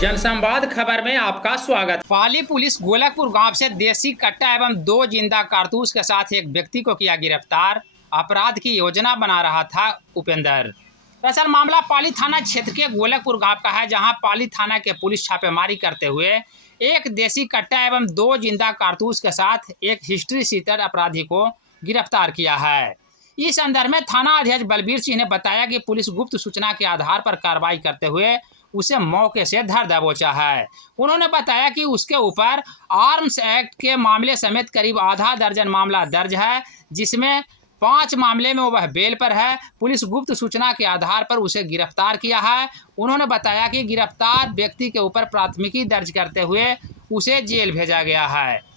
जनसंवाद खबर में आपका स्वागत। पाली पुलिस गोलकपुर गांव से देसी कट्टा एवं 2 जिंदा कारतूस के साथ एक व्यक्ति को किया गिरफ्तार। अपराध की योजना बना रहा था उपेंद्र। दरअसल मामला पाली थाना क्षेत्र के गोलकपुर गांव का है, जहां पाली थाना के पुलिस छापेमारी करते हुए एक देसी कट्टा एवं 2 जिंदा कारतूस के साथ एक हिस्ट्री शीटर अपराधी को गिरफ्तार किया है। इस संदर्भ में थाना अध्यक्ष बलबीर सिंह ने बताया कि पुलिस गुप्त सूचना के आधार पर कार्रवाई करते हुए उसे मौके से धर दबोचा है। उन्होंने बताया कि उसके ऊपर आर्म्स एक्ट के मामले समेत करीब आधा दर्जन मामला दर्ज है, जिसमें 5 मामले में वह बेल पर है। पुलिस गुप्त सूचना के आधार पर उसे गिरफ्तार किया है। उन्होंने बताया कि गिरफ्तार व्यक्ति के ऊपर प्राथमिकी दर्ज करते हुए उसे जेल भेजा गया है।